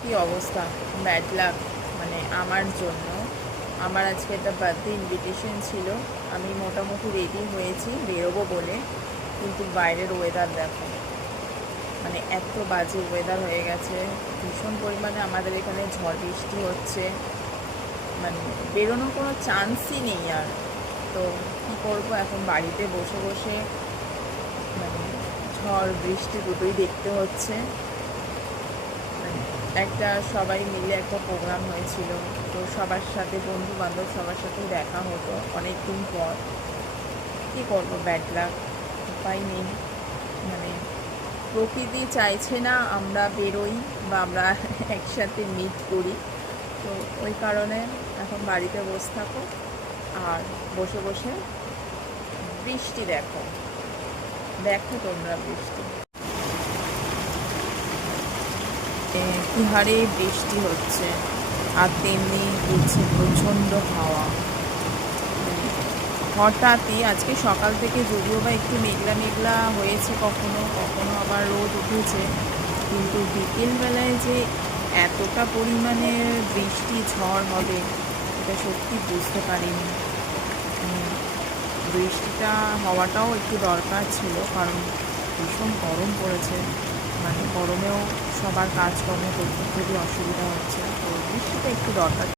কি অবস্থা, bad luck. মানে আমার জন্য, আমার আজকে একটা বার্থডে ইনভিটেশন ছিল। আমি মোটামুটি রেডি হয়েছি বেরোবো বলে, কিন্তু বাইরের ওয়েদার দেখো, মানে এত বাজে ওয়েদার হয়ে গেছে। ভীষণ পরিমাণে আমাদের এখানে ঝড় বৃষ্টি হচ্ছে, মানে বেরোনোর কোনো চান্সই নেই আর। তো কী করবো এখন, বাড়িতে বসে বসে মানে ঝড় বৃষ্টি দুটোই দেখতে হচ্ছে। মানে একটা সবাই মিলে একটা প্রোগ্রাম হয়েছিল, তো সবার সাথে বন্ধু বান্ধব সবার সাথেই দেখা হতো অনেক দিন পর। কী করবো, ব্যাড লাক, উপায় নেই। মানে প্রকৃতি চাইছে না আমরা বেরোই বা আমরা একসাথে মিট করি। তো ওই কারণে এখন বাড়িতে বসে থাকো আর বসে বসে বৃষ্টি দেখো। দেখো তোমরা বৃষ্টি, কি হারে বৃষ্টি হচ্ছে, আর তেমনি দিচ্ছে প্রচণ্ড হাওয়া। হঠাৎই আজকে সকাল থেকে যদিও বা একটু মেঘলা মেঘলা হয়েছে, কখনো কখনো আবার রোদ উঠেছে, কিন্তু বিকেলবেলায় যে এতটা পরিমাণে বৃষ্টি ঝড় হবে এটা সত্যি বুঝতে পারিনি। বৃষ্টিটা হওয়াটাও একটু দরকার ছিল, কারণ ভীষণ গরম পড়েছে। মানে গরমেও সবার কাজকর্ম করতে খুবই অসুবিধা হচ্ছে, তো বৃষ্টিটা একটু দরকার।